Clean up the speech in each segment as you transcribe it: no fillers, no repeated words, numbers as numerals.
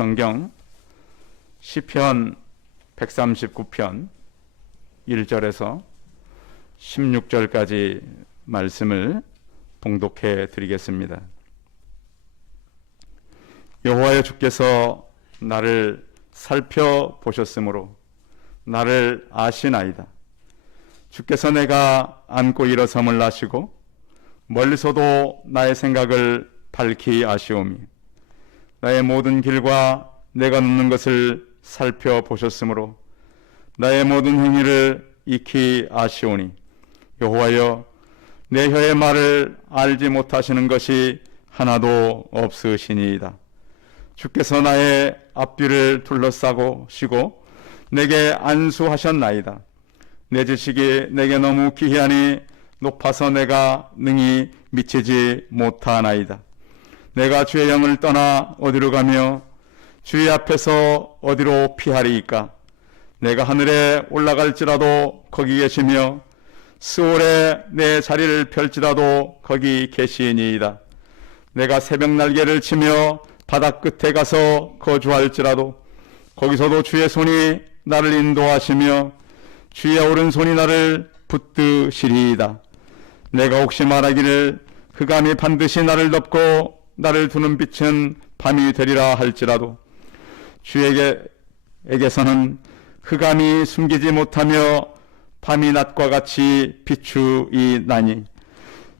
성경 시편 139편 1절에서 16절까지 말씀을 봉독해 드리겠습니다. 여호와여, 주께서 나를 살펴보셨으므로 나를 아시나이다. 주께서 내가 앉고 일어섬을 아시고 멀리서도 나의 생각을 밝히 아시오미, 나의 모든 길과 내가 눕는 것을 살펴보셨으므로 나의 모든 행위를 익히 아시오니, 여호와여, 내 혀의 말을 알지 못하시는 것이 하나도 없으시니이다. 주께서 나의 앞뒤를 둘러싸고 시고 내게 안수하셨나이다. 내 지식이 내게 너무 기이하니 높아서 내가 능히 미치지 못하나이다. 내가 주의 영을 떠나 어디로 가며 주의 앞에서 어디로 피하리이까? 내가 하늘에 올라갈지라도 거기 계시며 스올에 내 자리를 펼지라도 거기 계시니이다. 내가 새벽 날개를 치며 바다 끝에 가서 거주할지라도 거기서도 주의 손이 나를 인도하시며 주의 오른손이 나를 붙드시리이다. 내가 혹시 말하기를 흑암이 반드시 나를 덮고 나를 두는 빛은 밤이 되리라 할지라도 주에게서는 흑암이 숨기지 못하며 밤이 낮과 같이 비추이나니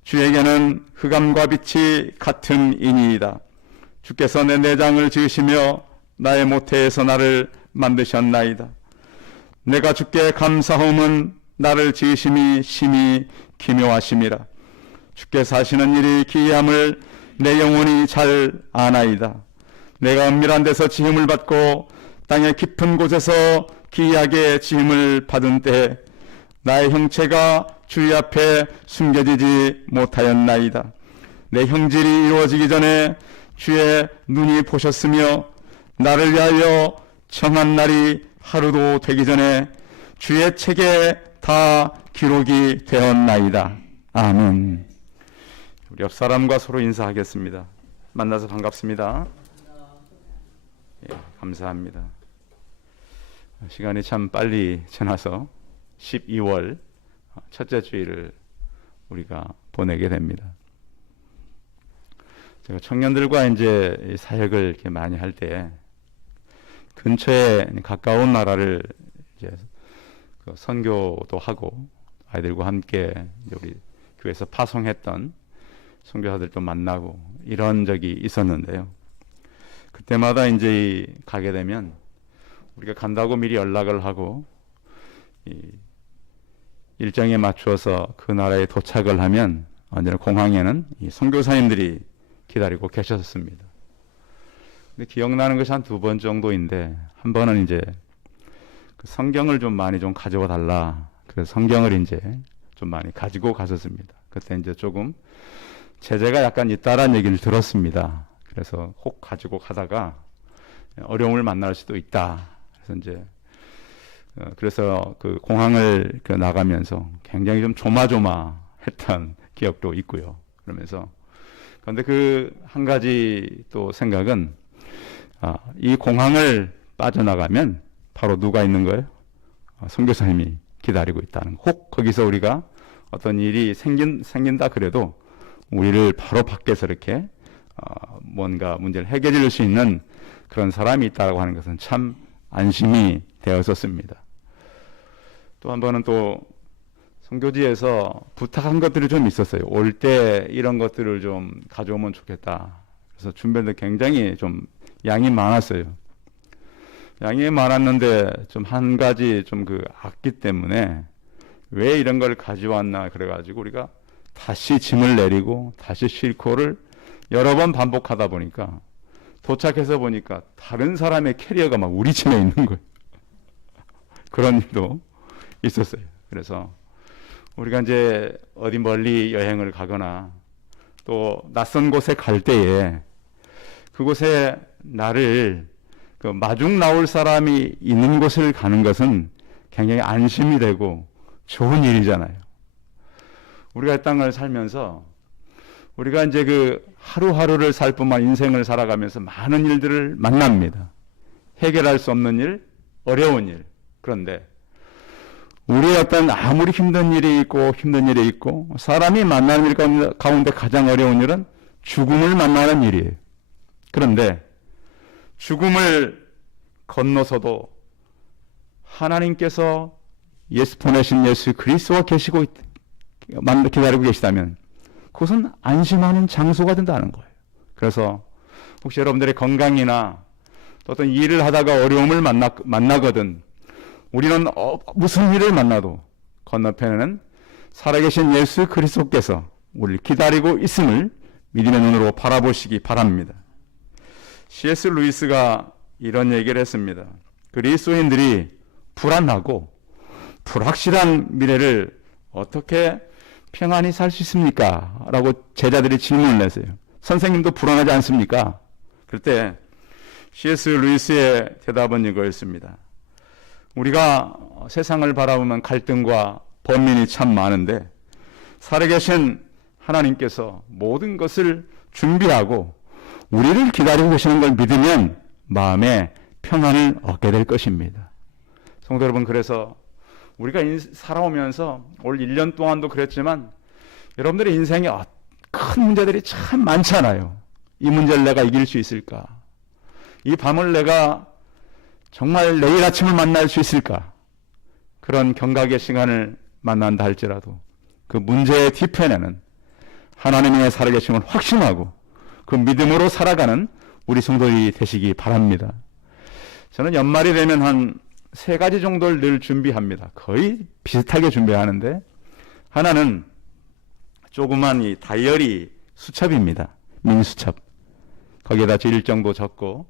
주에게는 흑암과 빛이 같은 이니이다. 주께서 내 내장을 지으시며 나의 모태에서 나를 만드셨나이다. 내가 주께 감사함은 나를 지으심이 심히 기묘하심이라. 주께서 하시는 일이 기이함을 내 영혼이 잘 아나이다. 내가 은밀한 데서 지음을 받고 땅의 깊은 곳에서 기이하게 지음을 받은 때에 나의 형체가 주의 앞에 숨겨지지 못하였나이다. 내 형질이 이루어지기 전에 주의 눈이 보셨으며 나를 위하여 정한 날이 하루도 되기 전에 주의 책에 다 기록이 되었나이다. 아멘. 우리 옆 사람과 서로 인사하겠습니다. 만나서 반갑습니다. 예, 감사합니다. 시간이 참 빨리 지나서 12월 첫째 주일을 우리가 보내게 됩니다. 제가 청년들과 이제 사역을 이렇게 많이 할 때 근처에 가까운 나라를 이제 선교도 하고 아이들과 함께 이제 우리 교회에서 파송했던 선교사들도 만나고 이런 적이 있었는데요. 그때마다 이제 가게 되면 우리가 간다고 미리 연락을 하고 일정에 맞추어서 그 나라에 도착을 하면 언제나 공항에는 이 선교사님들이 기다리고 계셨습니다. 근데 기억나는 것이 한 2번 정도인데, 한 번은 이제 그 성경을 좀 많이 좀 가져와 달라. 그래서 성경을 이제 좀 많이 가지고 갔었습니다. 그때 이제 조금 제재가 약간 있다라는 얘기를 들었습니다. 그래서 혹 가지고 가다가 어려움을 만날 수도 있다. 그래서 이제 그래서 그 공항을 나가면서 굉장히 좀 조마조마했던 기억도 있고요. 그러면서 그런데 그 한 가지 또 생각은 이 공항을 빠져나가면 바로 누가 있는 거예요? 선교사님이 기다리고 있다는 거. 혹 거기서 우리가 어떤 일이 생긴다 그래도 우리를 바로 밖에서 이렇게 뭔가 문제를 해결해 줄 수 있는 그런 사람이 있다고 하는 것은 참 안심이 되었었습니다. 또 한 번은 또 선교지에서 부탁한 것들이 좀 있었어요. 올 때 이런 것들을 좀 가져오면 좋겠다. 그래서 준비도 굉장히 좀 양이 많았어요. 양이 많았는데 좀 한 가지 좀 그 악기 때문에 왜 이런 걸 가져왔나 그래가지고 우리가 다시 짐을 내리고 다시 싣고를 여러 번 반복하다 보니까 도착해서 보니까 다른 사람의 캐리어가 막 우리 짐에 있는 거예요. 그런 일도 있었어요. 그래서 우리가 이제 어디 멀리 여행을 가거나 또 낯선 곳에 갈 때에 그곳에 나를 마중 나올 사람이 있는 곳을 가는 것은 굉장히 안심이 되고 좋은 일이잖아요. 우리가 이 땅을 살면서 우리가 이제 그 하루하루를 살 뿐만 인생을 살아가면서 많은 일들을 만납니다. 해결할 수 없는 일, 어려운 일. 그런데 우리 어떤 아무리 힘든 일이 있고 사람이 만나는 일 가운데 가장 어려운 일은 죽음을 만나는 일이에요. 그런데 죽음을 건너서도 하나님께서 보내신 예수 그리스도가 계시고 기다리고 계시다면 그것은 안심하는 장소가 된다는 거예요. 그래서 혹시 여러분들의 건강이나 어떤 일을 하다가 어려움을 만나거든 우리는 무슨 일을 만나도 건너편에는 살아계신 예수 그리스도께서 우리를 기다리고 있음을 믿음의 눈으로 바라보시기 바랍니다. C.S. 루이스가 이런 얘기를 했습니다. 그리스도인들이 불안하고 불확실한 미래를 어떻게 평안히 살 수 있습니까? 라고 제자들이 질문을 했어요. 선생님도 불안하지 않습니까? 그때 C.S. 루이스의 대답은 이거였습니다. 우리가 세상을 바라보면 갈등과 번민이 참 많은데 살아계신 하나님께서 모든 것을 준비하고 우리를 기다리고 계시는 걸 믿으면 마음에 평안을 얻게 될 것입니다. 성도 여러분, 그래서 우리가 살아오면서 올 1년 동안도 그랬지만 여러분들의 인생에 큰 문제들이 참 많잖아요. 이 문제를 내가 이길 수 있을까? 이 밤을 내가 정말 내일 아침을 만날 수 있을까? 그런 경각의 시간을 만난다 할지라도 그 문제의 뒤편에는 하나님의 살아계심을 확신하고 그 믿음으로 살아가는 우리 성도들이 되시기 바랍니다. 저는 연말이 되면 한 3가지 정도를 늘 준비합니다. 거의 비슷하게 준비하는데 하나는 조그만 이 다이어리 수첩입니다. 미니수첩. 거기에다 제 일정도 적고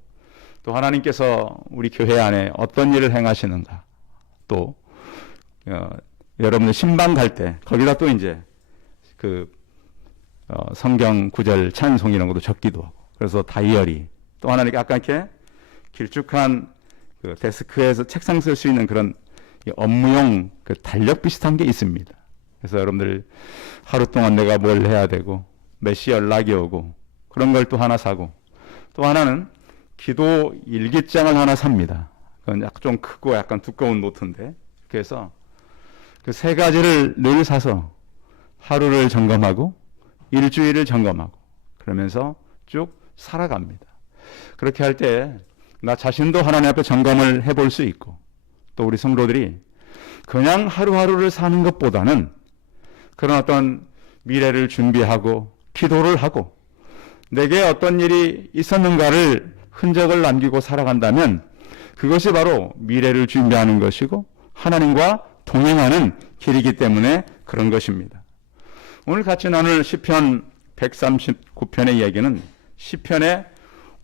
또 하나님께서 우리 교회 안에 어떤 일을 행하시는가 또 여러분들 신방 갈 때 거기다 또 이제 성경 구절 찬송 이런 것도 적기도 하고 그래서 다이어리 또 하나는 아까 이렇게 길쭉한 그 데스크에서 책상 쓸 수 있는 그런 업무용 그 달력 비슷한 게 있습니다. 그래서 여러분들 하루 동안 내가 뭘 해야 되고 몇 시 연락이 오고 그런 걸 또 하나 사고 또 하나는 기도 일기장을 하나 삽니다. 그건 약간 좀 크고 약간 두꺼운 노트인데 그래서 그 3가지를 늘 사서 하루를 점검하고 일주일을 점검하고 그러면서 쭉 살아갑니다. 그렇게 할 때 나 자신도 하나님 앞에 점검을 해볼 수 있고 또 우리 성도들이 그냥 하루하루를 사는 것보다는 그런 어떤 미래를 준비하고 기도를 하고 내게 어떤 일이 있었는가를 흔적을 남기고 살아간다면 그것이 바로 미래를 준비하는 것이고 하나님과 동행하는 길이기 때문에 그런 것입니다. 오늘 같이 나눌 시편 139편의 이야기는 시편의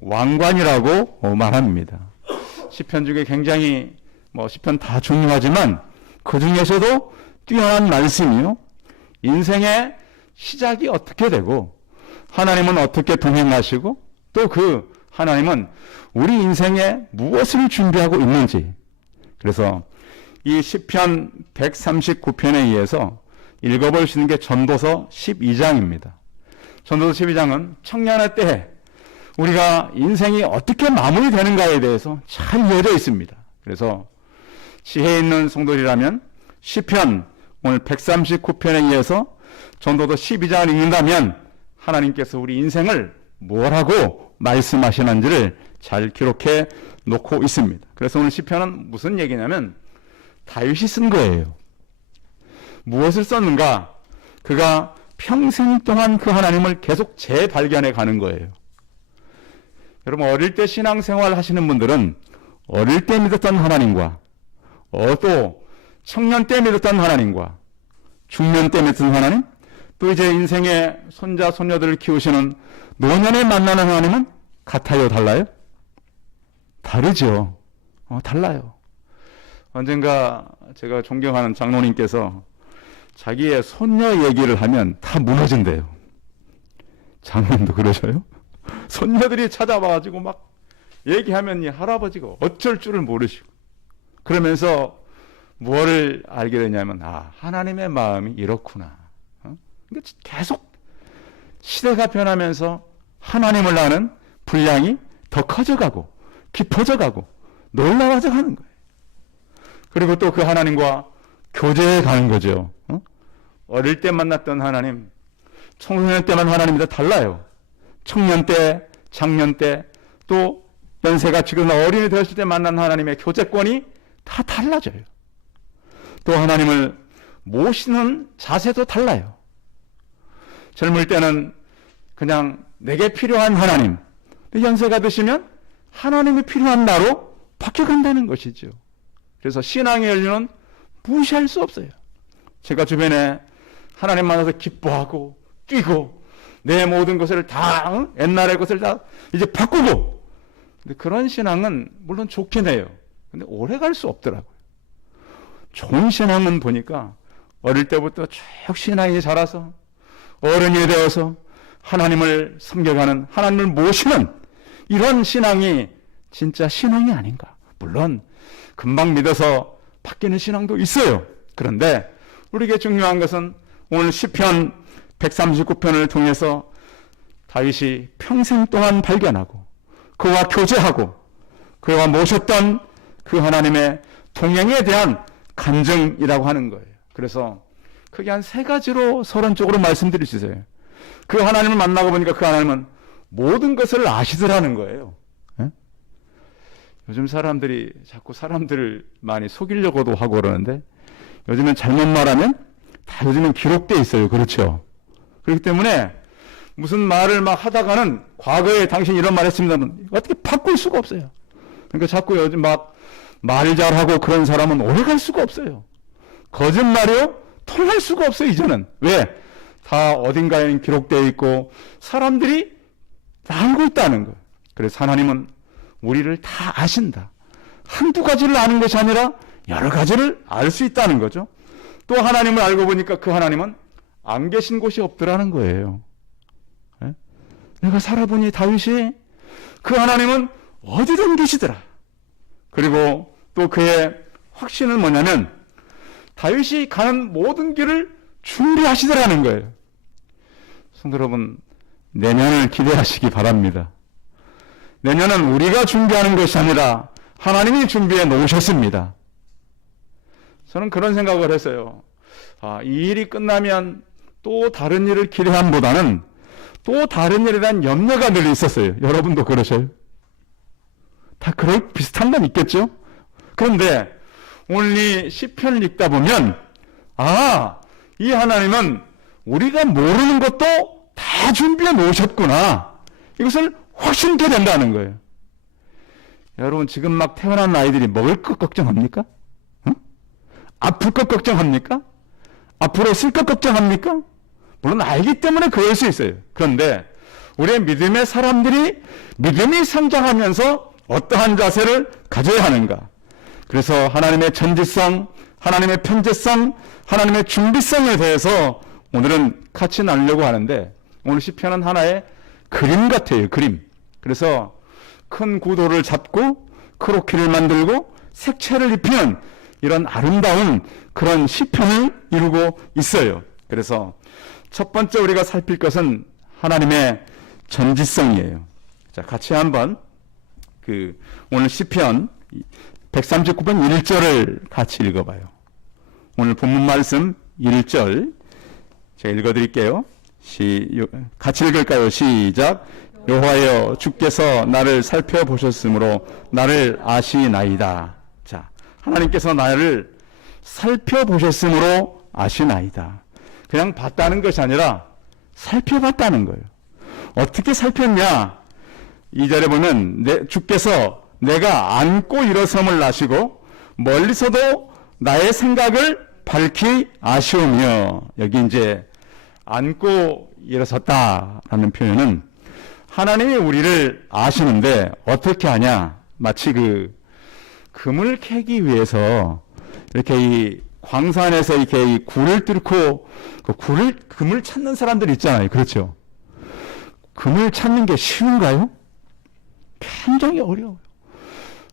왕관이라고 말합니다. 시편 중에 굉장히 시편 다 중요하지만 그 중에서도 뛰어난 말씀이요. 인생의 시작이 어떻게 되고 하나님은 어떻게 동행하시고 또 그 하나님은 우리 인생에 무엇을 준비하고 있는지 그래서 이 시편 139편에 의해서 읽어볼 수 있는 게 전도서 12장입니다. 전도서 12장은 청년의 때에 우리가 인생이 어떻게 마무리되는가에 대해서 잘 이어져 있습니다. 그래서 지혜 있는 성도들이라면 시편 오늘 139편에 의해서 전도서 12장을 읽는다면 하나님께서 우리 인생을 뭐라고 말씀하시는지를 잘 기록해 놓고 있습니다. 그래서 오늘 시편은 무슨 얘기냐면 다윗이 쓴 거예요. 무엇을 썼는가? 그가 평생 동안 그 하나님을 계속 재발견해 가는 거예요. 여러분 어릴 때 신앙생활 하시는 분들은 어릴 때 믿었던 하나님과 또 청년 때 믿었던 하나님과 중년 때 믿었던 하나님 또 이제 인생의 손자 손녀들을 키우시는 노년에 만나는 하나님은 같아요? 달라요? 다르죠. 달라요. 언젠가 제가 존경하는 장로님께서 자기의 손녀 얘기를 하면 다 무너진대요. 장로님도 그러셔요? 손녀들이 찾아와가지고 막 얘기하면 이 할아버지가 어쩔 줄을 모르시고 그러면서 무엇을 알게 되냐면 하나님의 마음이 이렇구나. 그러니까 계속 시대가 변하면서 하나님을 아는 분량이 더 커져가고 깊어져가고 놀라워져 가는 거예요. 그리고 또 그 하나님과 교제해 가는 거죠. 어릴 때 만났던 하나님, 청소년 때만 하나님이 다 달라요. 청년 때, 장년 때, 또 연세가 지금 어린이 되었을 때 만난 하나님의 교제권이 다 달라져요. 또 하나님을 모시는 자세도 달라요. 젊을 때는 그냥 내게 필요한 하나님, 연세가 드시면 하나님이 필요한 나로 바뀌어간다는 것이죠. 그래서 신앙의 연륜은 무시할 수 없어요. 제가 주변에 하나님 만나서 기뻐하고 뛰고 내 모든 것을 다 옛날의 것을 다 이제 바꾸고, 근데 그런 신앙은 물론 좋긴 해요. 근데 오래 갈 수 없더라고요. 좋은 신앙은 보니까 어릴 때부터 쭉 신앙이 자라서 어른이 되어서 하나님을 섬겨가는, 하나님을 모시는 이런 신앙이 진짜 신앙이 아닌가. 물론 금방 믿어서 바뀌는 신앙도 있어요. 그런데 우리에게 중요한 것은 오늘 시편 139편을 통해서 다윗이 평생 동안 발견하고 그와 교제하고 그와 모셨던 그 하나님의 동행에 대한 간증이라고 하는 거예요. 그래서 크게 한 세 가지로 서론적으로 말씀드릴 수 있어요. 그 하나님을 만나고 보니까 그 하나님은 모든 것을 아시더라는 거예요. 예? 요즘 사람들이 자꾸 사람들을 많이 속이려고도 하고 그러는데, 요즘은 잘못 말하면 다 요즘은 기록되어 있어요. 그렇죠? 그렇기 때문에 무슨 말을 막 하다가는 과거에 당신이 이런 말 했습니다면 어떻게 바꿀 수가 없어요. 그러니까 자꾸 요즘 막 말 잘하고 그런 사람은 오래 갈 수가 없어요. 거짓말이요? 통할 수가 없어요, 이제는. 왜? 다 어딘가에 기록되어 있고 사람들이 다 알고 있다는 거예요. 그래서 하나님은 우리를 다 아신다. 한두 가지를 아는 것이 아니라 여러 가지를 알 수 있다는 거죠. 또 하나님을 알고 보니까 그 하나님은 안 계신 곳이 없더라는 거예요. 네? 내가 살아보니 다윗이 그 하나님은 어디든 계시더라. 그리고 또 그의 확신은 뭐냐면 다윗이 가는 모든 길을 준비하시더라는 거예요. 성도 여러분, 내년을 기대하시기 바랍니다. 내년은 우리가 준비하는 것이 아니라 하나님이 준비해 놓으셨습니다. 저는 그런 생각을 했어요. 이 일이 끝나면 또 다른 일을 기대함보다는 또 다른 일에 대한 염려가 늘 있었어요. 여러분도 그러셔요? 다 그럴 비슷한 건 있겠죠? 그런데 오늘 이 시편을 읽다 보면 이 하나님은 우리가 모르는 것도 다 준비해 놓으셨구나. 이것을 확신케 된다는 거예요. 여러분, 지금 막 태어난 아이들이 먹을 것 걱정합니까? 응? 아플 것 걱정합니까? 앞으로 쓸 것 걱정합니까? 물론 알기 때문에 그럴 수 있어요. 그런데 우리의 믿음의 사람들이 믿음이 성장하면서 어떠한 자세를 가져야 하는가? 그래서 하나님의 전지성, 하나님의 편재성, 하나님의 준비성에 대해서 오늘은 같이 나누려고 하는데, 오늘 시편은 하나의 그림 같아요. 그림. 그래서 큰 구도를 잡고 크로키를 만들고 색채를 입히는 이런 아름다운 그런 시편을 이루고 있어요. 그래서 첫 번째 우리가 살필 것은 하나님의 전지성이에요. 자, 같이 한번 오늘 시편 139편 1절을 같이 읽어봐요. 오늘 본문 말씀 1절 제가 읽어드릴게요. 같이 읽을까요? 시작. 여호와여, 주께서 나를 살펴보셨으므로 나를 아시나이다. 자, 하나님께서 나를 살펴보셨으므로 아시나이다. 그냥 봤다는 것이 아니라 살펴봤다는 거예요. 어떻게 살폈냐? 2절에 보면 주께서 내가 앉고 일어섬을 아시고 멀리서도 나의 생각을 밝히 아시오며, 여기 이제 앉고 일어섰다라는 표현은 하나님이 우리를 아시는데 어떻게 하냐? 마치 금을 캐기 위해서 이렇게 이 광산에서 이렇게 이 굴을 뚫고 금을 찾는 사람들 있잖아요. 그렇죠? 금을 찾는 게 쉬운가요? 굉장히 어려워요.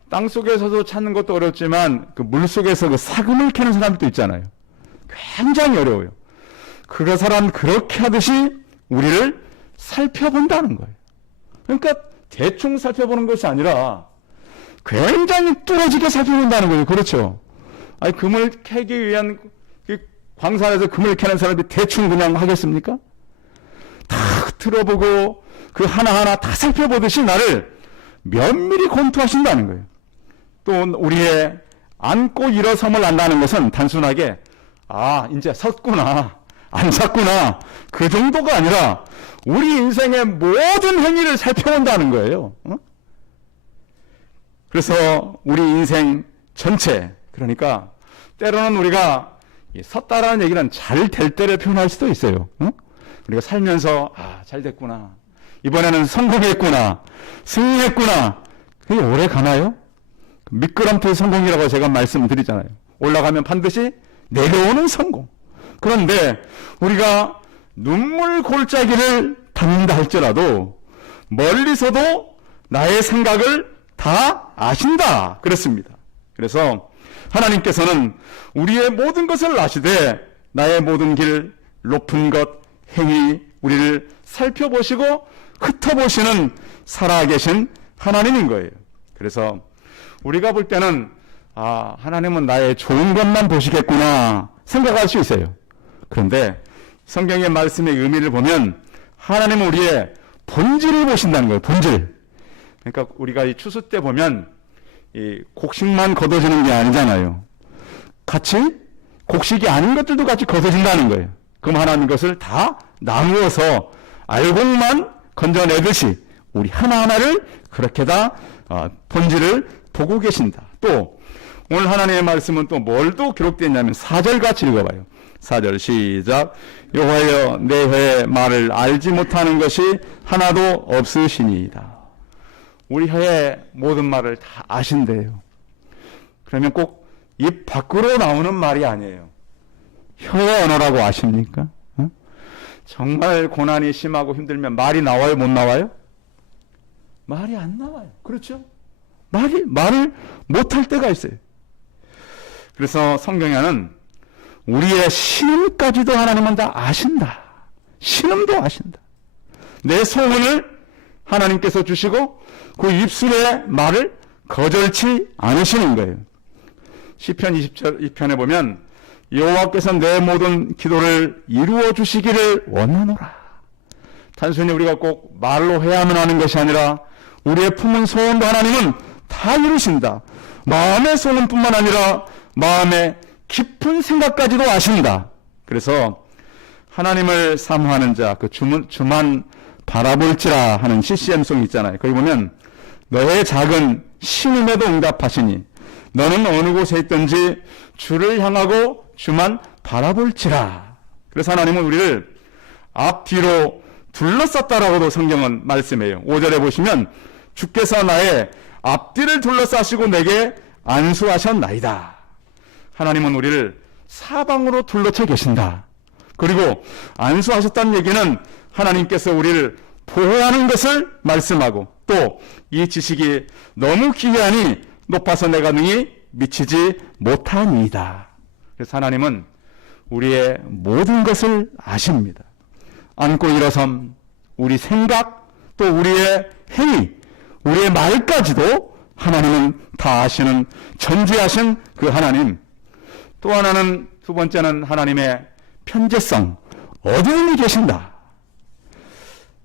땅 속에서도 찾는 것도 어렵지만 물 속에서 사금을 캐는 사람도 있잖아요. 굉장히 어려워요. 그 사람 그렇게 하듯이 우리를 살펴본다는 거예요. 그러니까 대충 살펴보는 것이 아니라 굉장히 뚫어지게 살펴본다는 거예요. 그렇죠? 아니, 금을 캐기 위한 광산에서 금을 캐는 사람이 대충 그냥 하겠습니까? 다 들어보고 그 하나하나 다 살펴보듯이 나를 면밀히 검토하신다는 거예요. 또 우리의 앉고 일어섬을 안다는 것은 단순하게 이제 섰구나, 앉았구나, 그 정도가 아니라 우리 인생의 모든 행위를 살펴본다는 거예요. 그래서 우리 인생 전체, 그러니까 때로는 우리가 섰다라는 얘기는 잘 될 때를 표현할 수도 있어요. 우리가 살면서 잘 됐구나, 이번에는 성공했구나, 승리했구나. 그게 오래 가나요? 미끄럼틀 성공이라고 제가 말씀드리잖아요. 올라가면 반드시 내려오는 성공. 그런데 우리가 눈물 골짜기를 닿는다 할지라도 멀리서도 나의 생각을 다 아신다 그랬습니다. 그래서 하나님께서는 우리의 모든 것을 아시되 나의 모든 길, 높은 것, 행위, 우리를 살펴보시고 흩어보시는 살아계신 하나님인 거예요. 그래서 우리가 볼 때는 하나님은 나의 좋은 것만 보시겠구나 생각할 수 있어요. 그런데 성경의 말씀의 의미를 보면 하나님은 우리의 본질을 보신다는 거예요. 본질. 그러니까 우리가 이 추수 때 보면 이 곡식만 걷어지는 게 아니잖아요. 같이 곡식이 아닌 것들도 같이 걷어진다는 거예요. 그럼 하나님 것을 다 나누어서 알곡만 건져내듯이 우리 하나하나를 그렇게 다 본질을 보고 계신다. 또 오늘 하나님의 말씀은 또 뭘 또 기록되어 있냐면 4절 같이 읽어봐요. 4절 시작. 여호와여 내 혀의 말을 알지 못하는 것이 하나도 없으시니이다. 우리 혀의 모든 말을 다 아신대요. 그러면 꼭 입 밖으로 나오는 말이 아니에요. 혀의 언어라고 아십니까? 정말 고난이 심하고 힘들면 말이 나와요? 못 나와요? 말이 안 나와요. 그렇죠? 말을 못할 때가 있어요. 그래서 성경에는 우리의 신음까지도 하나님은 다 아신다. 신음도 아신다. 내 소원을 하나님께서 주시고 그 입술의 말을 거절치 않으시는 거예요. 시편 22편에 보면 여호와께서 내 모든 기도를 이루어 주시기를 원하노라. 단순히 우리가 꼭 말로 해야만 하는 것이 아니라 우리의 품은 소원도 하나님은 다 이루신다. 마음의 소원뿐만 아니라 마음의 깊은 생각까지도 아신다. 그래서 하나님을 사모하는 자, 그 주만 바라볼지라 하는 CCM송 있잖아요. 거기 보면 너의 작은 신음에도 응답하시니 너는 어느 곳에 있든지 주를 향하고 주만 바라볼지라. 그래서 하나님은 우리를 앞뒤로 둘러쌌다라고도 성경은 말씀해요. 5절에 보시면 주께서 나의 앞뒤를 둘러싸시고 내게 안수하셨나이다. 하나님은 우리를 사방으로 둘러쳐 계신다. 그리고 안수하셨다는 얘기는 하나님께서 우리를 보호하는 것을 말씀하고 또 이 지식이 너무 귀하니 높아서 내가 능히 미치지 못하니이다. 그래서 하나님은 우리의 모든 것을 아십니다. 앉고 일어섬, 우리 생각, 또 우리의 행위, 우리의 말까지도 하나님은 다 아시는 전지하신 그 하나님. 또 하나는, 두 번째는 하나님의 편재성, 어디에 계신다.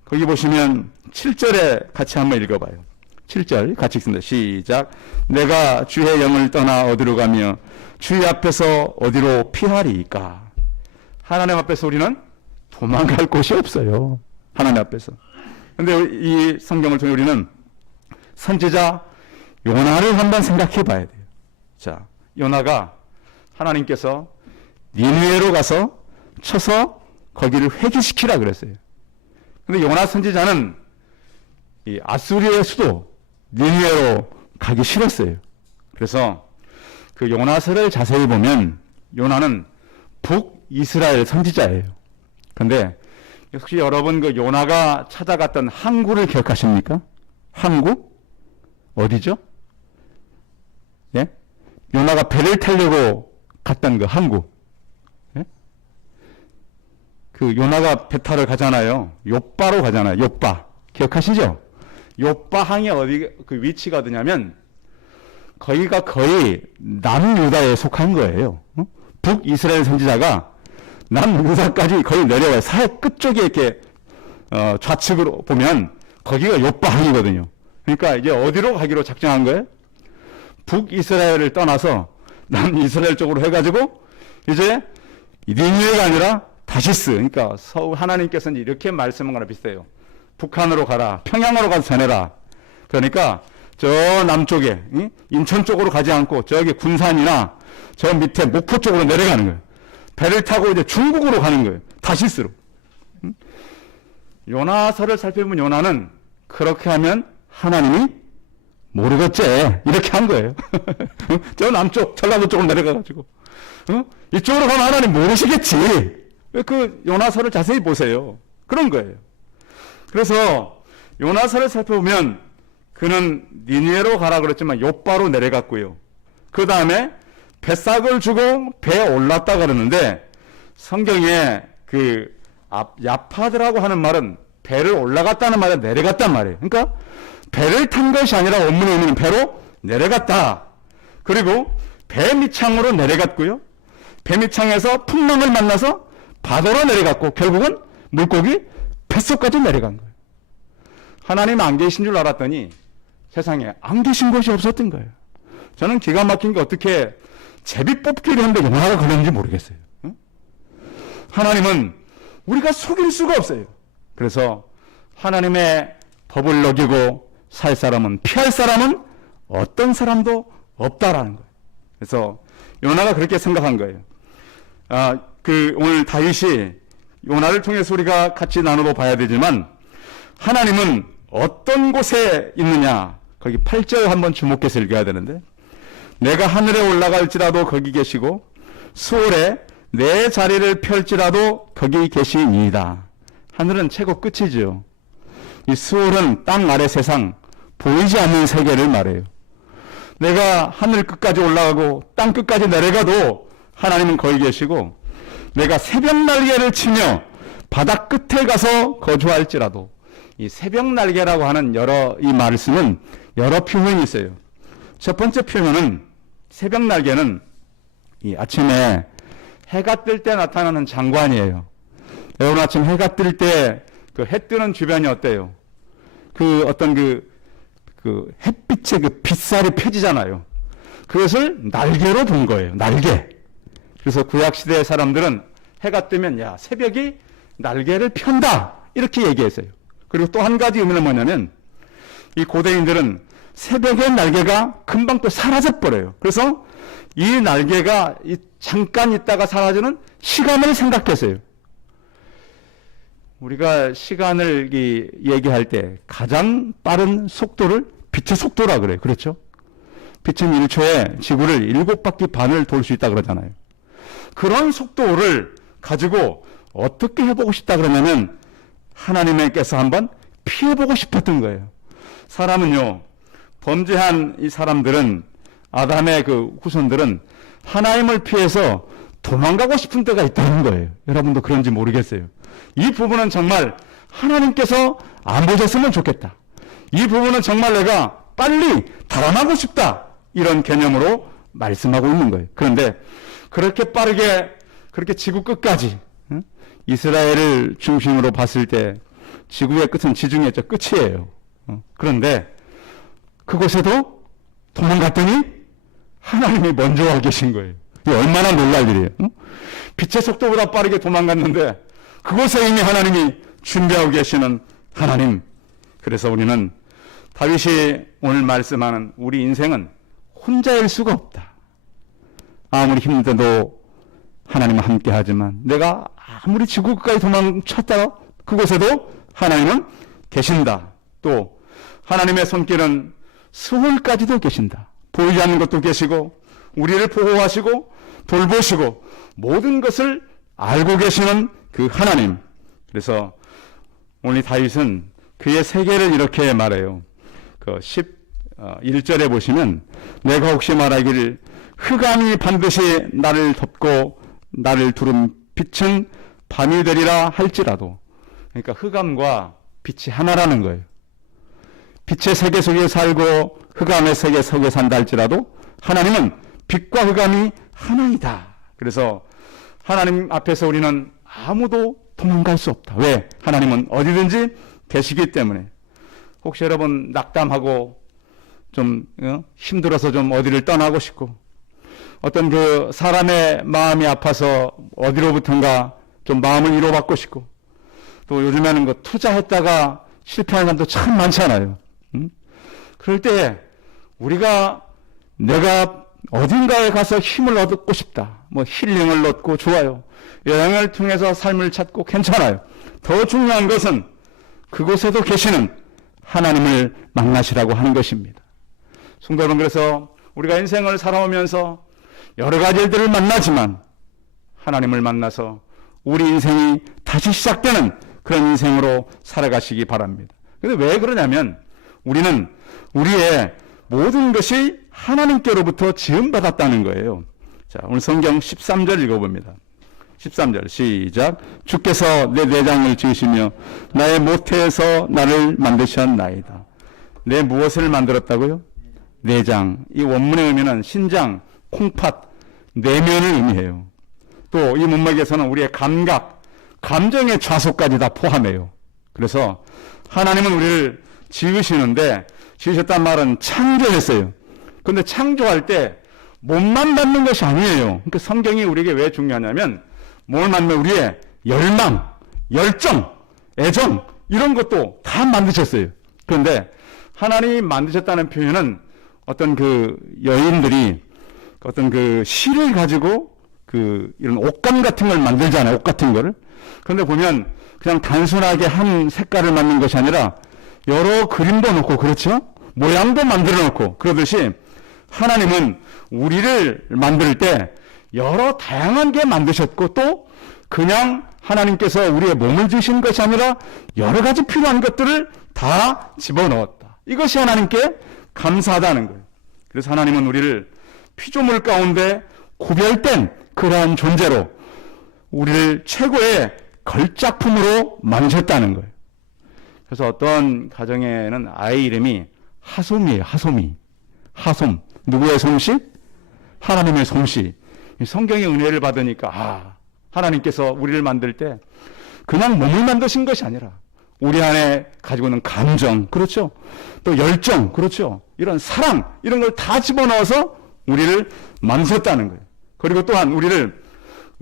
거기 보시면 7절에 같이 한번 읽어봐요. 7절 같이 읽습니다. 시작. 내가 주의 영을 떠나 어디로 가며 주의 앞에서 어디로 피하리이까. 하나님 앞에서 우리는 도망갈 곳이 없어요. 하나님 앞에서. 그런데 이 성경을 통해 우리는 선지자 요나를 한번 생각해 봐야 돼요. 자, 요나가 하나님께서 니느웨로 가서 쳐서 거기를 회개시키라 그랬어요. 근데 요나 선지자는 이 아수리의 수도 니느웨로 가기 싫었어요. 그래서 그 요나서를 자세히 보면 요나는 북이스라엘 선지자예요. 그런데 혹시 여러분 그 요나가 찾아갔던 항구를 기억하십니까? 항구? 어디죠? 예? 요나가 배를 타려고 갔던 그 항구. 예? 그 요나가 배 타러 가잖아요. 욥바로 가잖아요. 욥바. 기억하시죠? 욥바 항이 어디, 그 위치가 어디냐면, 거기가 거의 남유다에 속한 거예요. 북이스라엘 선지자가 남유다까지 거의 내려와요. 사해 끝쪽에 이렇게, 좌측으로 보면, 거기가 욥바 항이거든요. 그러니까 이제 어디로 가기로 작정한 거예요? 북이스라엘을 떠나서 남이스라엘 쪽으로 해가지고, 이제 니느웨가 아니라 다시스, 그러니까 하나님께서는 이렇게 말씀한 거랑 비슷해요. 북한으로 가라, 평양으로 가서 전해라. 그러니까 저 남쪽에 인천 쪽으로 가지 않고 저기 군산이나 저 밑에 목포 쪽으로 내려가는 거예요. 배를 타고 이제 중국으로 가는 거예요. 다시스로. 요나서를 살펴보면 요나는 그렇게 하면 하나님이 모르겠지 이렇게 한 거예요. 저 남쪽 전라도 쪽으로 내려가가지고 이쪽으로 가면 하나님 모르시겠지. 그 요나서를 자세히 보세요. 그런 거예요. 그래서 요나서를 살펴보면 그는 니느웨로 가라 그랬지만 욥바로 내려갔고요. 그 다음에 뱃삭을 주고 배에 올랐다 그러는데 성경에 그 야파드라고 하는 말은 배를 올라갔다는 말이 내려갔단 말이에요. 그러니까 배를 탄 것이 아니라 원문의 의미는 배로 내려갔다. 그리고 배 밑창으로 내려갔고요. 배 밑창에서 풍랑을 만나서 바다로 내려갔고 결국은 물고기 뱃속까지 내려간 거예요. 하나님 안 계신 줄 알았더니 세상에 안 계신 곳이 없었던 거예요. 저는 기가 막힌 게 어떻게 제비 뽑기를 했는데 영화가 걸렸는지 모르겠어요. 응? 하나님은 우리가 속일 수가 없어요. 그래서 하나님의 법을 어기고 살 사람은 피할 사람은 어떤 사람도 없다라는 거예요. 그래서 요나가 그렇게 생각한 거예요. 오늘 다윗이 요나를 통해서 우리가 같이 나누어 봐야 되지만 하나님은 어떤 곳에 있느냐 거기 8절 한번 주목해서 읽어야 되는데 내가 하늘에 올라갈지라도 거기 계시고 수월에 내 자리를 펼지라도 거기 계시니이다. 하늘은 최고 끝이죠. 이 수월은 땅 아래 세상 보이지 않는 세계를 말해요. 내가 하늘 끝까지 올라가고 땅 끝까지 내려가도 하나님은 거기 계시고 내가 새벽 날개를 치며 바다 끝에 가서 거주할지라도 이 새벽 날개라고 하는 이 말을 쓰는 여러 표현이 있어요. 첫 번째 표현은 새벽 날개는 이 아침에 해가 뜰 때 나타나는 장관이에요. 여러분 아침 해가 뜰 때 그 해 뜨는 주변이 어때요? 그 어떤 그 햇빛의 그 빛살이 펴지잖아요. 그것을 날개로 본 거예요. 날개. 그래서 구약시대의 사람들은 해가 뜨면 야 새벽이 날개를 편다 이렇게 얘기했어요. 그리고 또 한 가지 의미는 뭐냐면 이 고대인들은 새벽의 날개가 금방 또 사라져 버려요. 그래서 이 날개가 잠깐 있다가 사라지는 시간을 생각했어요. 우리가 시간을 얘기할 때 가장 빠른 속도를 빛의 속도라 그래요. 그렇죠? 빛은 1초에 지구를 7바퀴 반을 돌 수 있다 그러잖아요. 그런 속도를 가지고 어떻게 해보고 싶다 그러면은 하나님께서 한번 피해보고 싶었던 거예요. 사람은요, 범죄한 이 사람들은, 아담의 그 후손들은 하나님을 피해서 도망가고 싶은 때가 있다는 거예요. 여러분도 그런지 모르겠어요. 이 부분은 정말 하나님께서 안 보셨으면 좋겠다. 이 부분은 정말 내가 빨리 달아나고 싶다. 이런 개념으로 말씀하고 있는 거예요. 그런데 그렇게 빠르게 그렇게 지구 끝까지 이스라엘을 중심으로 봤을 때 지구의 끝은 지중해 저 끝이에요. 그런데 그곳에도 도망갔더니 하나님이 먼저 와 계신 거예요. 이게 얼마나 놀랄 일이에요. 빛의 속도보다 빠르게 도망갔는데 그곳에 이미 하나님이 준비하고 계시는 하나님. 그래서 우리는 다윗이 오늘 말씀하는 우리 인생은 혼자일 수가 없다. 아무리 힘들어도 하나님은 함께 하지만 내가 아무리 지구 끝까지 도망쳤다가 그곳에도 하나님은 계신다. 또 하나님의 손길은 수월까지도 계신다. 보이지 않는 것도 계시고 우리를 보호하시고 돌보시고 모든 것을 알고 계시는 그 하나님. 그래서 오늘 다윗은 그의 세계를 이렇게 말해요. 그 11절에 보시면 내가 혹시 말하기를 흑암이 반드시 나를 덮고 나를 두른 빛은 밤이 되리라 할지라도, 그러니까 흑암과 빛이 하나라는 거예요. 빛의 세계 속에 살고 흑암의 세계 속에 산다 할지라도 하나님은 빛과 흑암이 하나이다. 그래서 하나님 앞에서 우리는 아무도 도망갈 수 없다. 왜? 하나님은 어디든지 계시기 때문에. 혹시 여러분 낙담하고 좀 힘들어서 좀 어디를 떠나고 싶고, 어떤 그 사람의 마음이 아파서 어디로부턴가 좀 마음을 위로받고 싶고, 또 요즘에는 그 투자했다가 실패한 사람도 참 많잖아요. 그럴 때 우리가 내가 어딘가에 가서 힘을 얻고 싶다. 뭐 힐링을 얻고 좋아요. 여행을 통해서 삶을 찾고 괜찮아요. 더 중요한 것은 그곳에도 계시는 하나님을 만나시라고 하는 것입니다. 성도 여러분, 그래서 우리가 인생을 살아오면서 여러 가지 일들을 만나지만 하나님을 만나서 우리 인생이 다시 시작되는 그런 인생으로 살아가시기 바랍니다. 근데 왜 그러냐면 우리는 우리의 모든 것이 하나님께로부터 지음받았다는 거예요. 자, 오늘 성경 13절 읽어봅니다. 13절 시작. 주께서 내 내장을 지으시며 나의 모태에서 나를 만드셨나이다. 내 무엇을 만들었다고요? 내장. 이 원문의 의미는 신장, 콩팥, 내면을 의미해요. 또 이 문맥에서는 우리의 감각, 감정의 좌소까지 다 포함해요. 그래서 하나님은 우리를 지으시는데, 지으셨단 말은 창조했어요. 그런데 창조할 때 몸만 만든 것이 아니에요. 그러니까 성경이 우리에게 왜 중요하냐면 뭘 만들면 우리의 열망, 열정, 애정 이런 것도 다 만드셨어요. 그런데 하나님이 만드셨다는 표현은 어떤 그 여인들이 어떤 그 실을 가지고 그 이런 옷감 같은 걸 만들잖아요. 옷 같은 거를. 그런데 보면 그냥 단순하게 한 색깔을 만든 것이 아니라 여러 그림도 넣고, 그렇죠? 모양도 만들어 놓고, 그러듯이 하나님은 우리를 만들 때 여러 다양한 게 만드셨고, 또 그냥 하나님께서 우리의 몸을 주신 것이 아니라 여러 가지 필요한 것들을 다 집어넣었다. 이것이 하나님께 감사하다는 거예요. 그래서 하나님은 우리를 피조물 가운데 구별된 그러한 존재로 우리를 최고의 걸작품으로 만드셨다는 거예요. 그래서 어떤 가정에는 아이 이름이 하솜이에요. 하솜이. 하솜. 누구의 솜씨? 하나님의 솜씨. 성경의 은혜를 받으니까 하나님께서 우리를 만들 때 그냥 몸을 만드신 것이 아니라 우리 안에 가지고 있는 감정, 그렇죠? 또 열정, 그렇죠? 이런 사랑, 이런 걸 다 집어넣어서 우리를 만드셨다는 거예요. 그리고 또한 우리를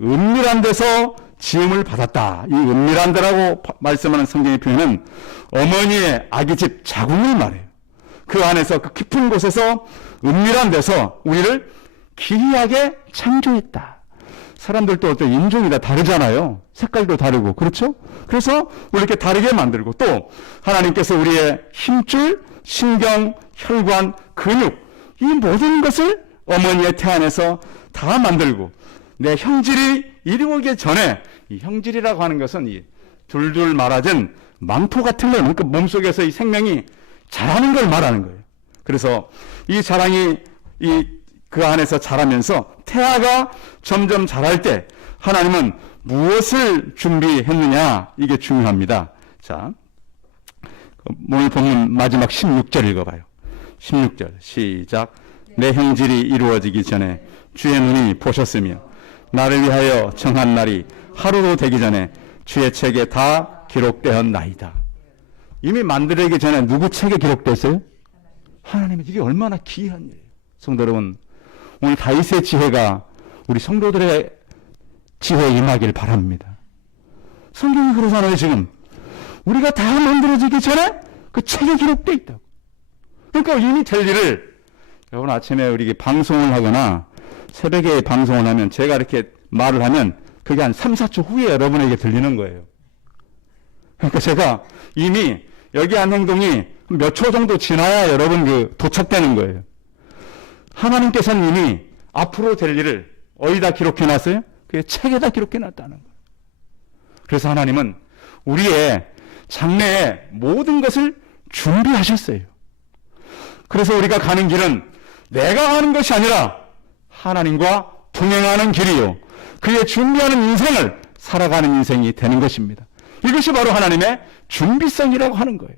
은밀한 데서 지음을 받았다. 이 은밀한 데라고 말씀하는 성경의 표현은 어머니의 아기집 자궁을 말해요. 그 안에서 그 깊은 곳에서 은밀한 데서 우리를 기이하게 창조했다. 사람들도 어떤 인종이 다 다르잖아요. 색깔도 다르고, 그렇죠? 그래서 우리 이렇게 다르게 만들고, 또 하나님께서 우리의 힘줄, 신경, 혈관, 근육 이 모든 것을 어머니의 태 안에서 다 만들고, 내 형질이 이루어지기 전에, 이 형질이라고 하는 것은 이 둘둘 말아진 망토 같은 거예요. 그러니까 몸속에서 이 생명이 자라는 걸 말하는 거예요. 그래서 이 자랑이 그 안에서 자라면서 태아가 점점 자랄 때 하나님은 무엇을 준비했느냐, 이게 중요합니다. 자, 오늘 본문 마지막 16절 읽어봐요. 16절 시작. 내 형질이 이루어지기 전에 주의 눈이 보셨으며 나를 위하여 정한 날이 하루도 되기 전에 주의 책에 다 기록되었나이다. 이미 만들기 전에 누구 책에 기록됐어요? 하나님의. 이게 얼마나 귀한 일이에요. 성도 여러분, 오늘 다윗의 지혜가 우리 성도들의 지혜에 임하길 바랍니다. 성경이 그러잖아요. 지금 우리가 다 만들어지기 전에 그 책에 기록되어 있다고. 그러니까 이미 될 일을, 여러분 아침에 우리 방송을 하거나 새벽에 방송을 하면 제가 이렇게 말을 하면 그게 한 3, 4초 후에 여러분에게 들리는 거예요. 그러니까 제가 이미 여기 한 행동이 몇 초 정도 지나야 여러분 도착되는 거예요. 하나님께서는 이미 앞으로 될 일을 어디다 기록해 놨어요? 그게 책에다 기록해 놨다는 거예요. 그래서 하나님은 우리의 장래의 모든 것을 준비하셨어요. 그래서 우리가 가는 길은 내가 가는 것이 아니라 하나님과 동행하는 길이요, 그의 준비하는 인생을 살아가는 인생이 되는 것입니다. 이것이 바로 하나님의 준비성이라고 하는 거예요.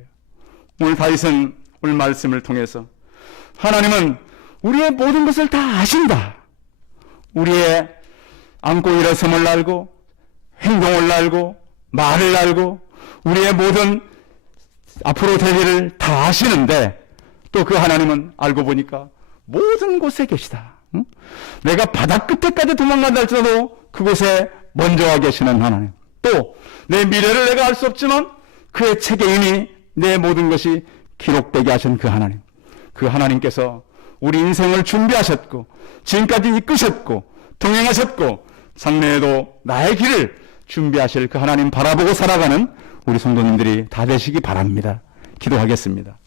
오늘 다윗은 오늘 말씀을 통해서 하나님은 우리의 모든 것을 다 아신다. 우리의 안고 일어섬을 알고 행동을 알고 말을 알고 우리의 모든 앞으로 될 일을 다 아시는데 또 그 하나님은 알고 보니까 모든 곳에 계시다. 응? 내가 바다 끝에까지 도망간다 할지라도 그곳에 먼저 와 계시는 하나님. 또 내 미래를 내가 알 수 없지만 그의 책에 이미 내 모든 것이 기록되게 하신 그 하나님. 그 하나님께서 우리 인생을 준비하셨고 지금까지 이끄셨고 동행하셨고 장래에도 나의 길을 준비하실 그 하나님 바라보고 살아가는 우리 성도님들이 다 되시기 바랍니다. 기도하겠습니다.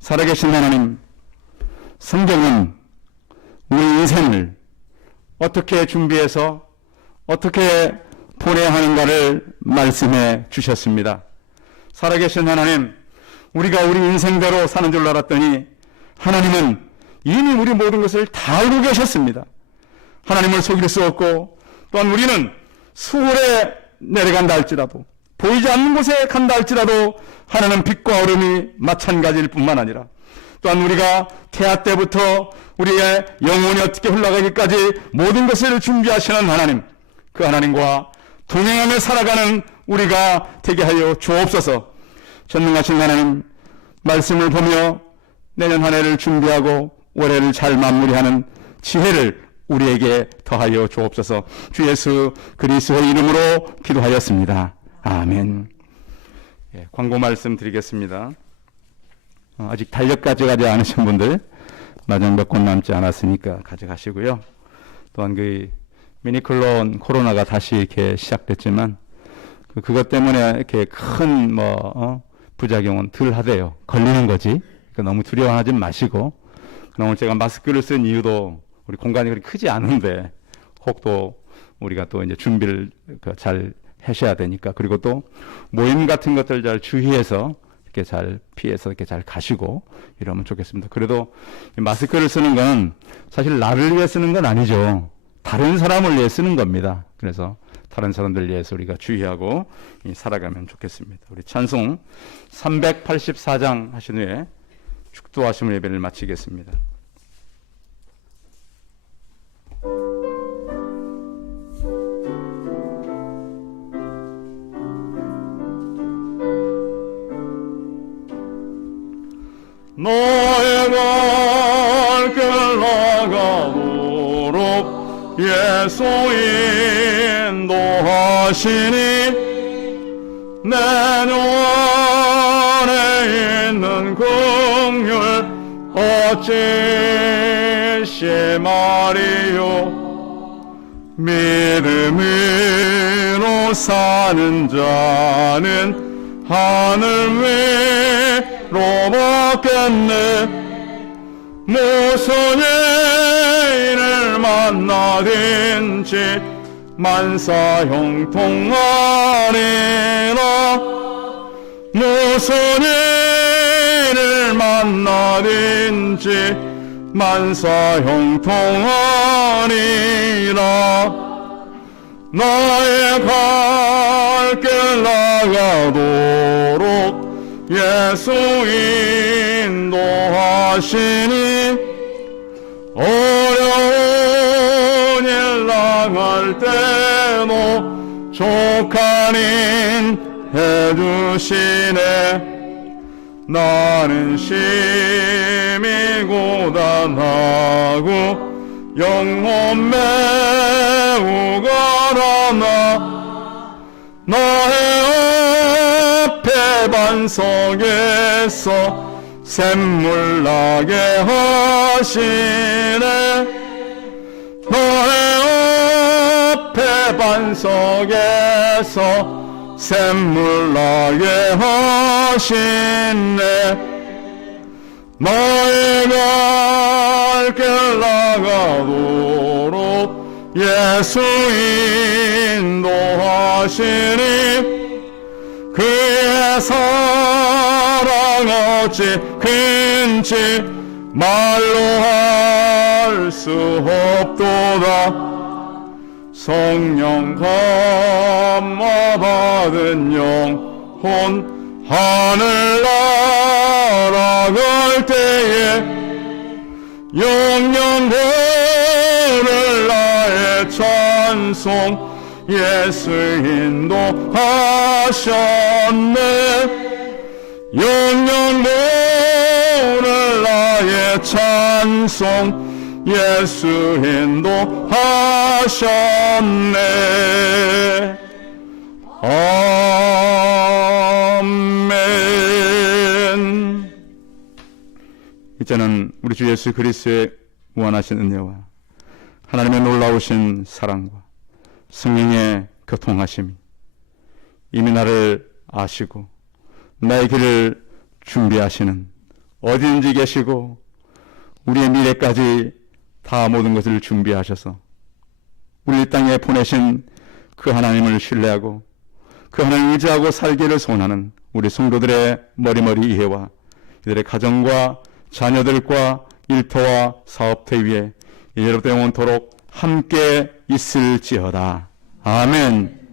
살아계신 하나님, 성경은 우리 인생을 어떻게 준비해서 어떻게 보내야 하는가를 말씀해 주셨습니다. 살아계신 하나님, 우리가 우리 인생대로 사는 줄 알았더니 하나님은 이미 우리 모든 것을 다 알고 계셨습니다. 하나님을 속일 수 없고 또한 우리는 수월에 내려간다 할지라도 보이지 않는 곳에 간다 할지라도 하나님은 빛과 얼음이 마찬가지일 뿐만 아니라 또한 우리가 태아 때부터 우리의 영혼이 어떻게 흘러가기까지 모든 것을 준비하시는 하나님, 그 하나님과 동행하며 살아가는 우리가 되게 하여 주옵소서. 전능하신 하나님, 말씀을 보며 내년 한 해를 준비하고 올해를 잘 마무리하는 지혜를 우리에게 더하여 주옵소서. 주 예수 그리스도의 이름으로 기도하였습니다. 아멘. 예, 광고 말씀 드리겠습니다. 아직 달력까지 가지 않으신 분들 마지막 몇 권 남지 않았으니까 가져가시고요. 또한 그 미니클론 코로나가 다시 이렇게 시작됐지만 그것 때문에 이렇게 큰 부작용은 덜 하대요. 걸리는 거지. 그러니까 너무 두려워하지 마시고. 오늘 제가 마스크를 쓴 이유도 우리 공간이 그렇게 크지 않은데 혹 또 우리가 또 이제 준비를 잘 하셔야 되니까, 그리고 또 모임 같은 것들 잘 주의해서 이렇게 잘 피해서 이렇게 잘 가시고 이러면 좋겠습니다. 그래도 마스크를 쓰는 건 사실 나를 위해 쓰는 건 아니죠. 다른 사람을 위해 쓰는 겁니다. 그래서 다른 사람들 위해서 우리가 주의하고 살아가면 좋겠습니다. 우리 찬송 384장 하신 후에 축도하심 예배를 마치겠습니다. 너의 갈 길 나가도록 예수 인도하시니 내 안에 있는 긍휼 어찌 심하리요. 믿음으로 사는 자는 하늘 위로 받겠네. 무슨 일을 만나든지 만사형통하리라. 무슨 일을 만나든지 만사형통하리라. 나의 갈 길 나가도록 예수 인도하시니 어려운 일 나갈 때도 족하닌 해주시네. 나는 심히 고단하고 영혼 매우 가라나 나의 앞에 반석에서 샘물 나게 하시네. 나의 앞에 반석에서 샘물 나게 하시네. 나의 갈 길 나가도록 예수 인도하시니 그의 사랑 어찌 큰지 말로 할 수 없도다. 성령 감화 받은 영혼 하늘나라 갈 때에 영영 부를 나의 찬송 예수 인도하셨네 영영 부를 나의 찬송 예수 인도하셨네 아멘. 이제는 우리 주 예수 그리스도의 무한하신 은혜와 하나님의 놀라우신 사랑과 성령의 교통하심이 이미 나를 아시고 나의 길을 준비하시는 어디든지 계시고 우리의 미래까지 다 모든 것을 준비하셔서 우리 이 땅에 보내신 그 하나님을 신뢰하고 그 하나님을 의지하고 살기를 소원하는 우리 성도들의 머리머리 이해와 이들의 가정과 자녀들과 일터와 사업터 위에 이제로부터 영원토록 함께 있을지어다. 아멘.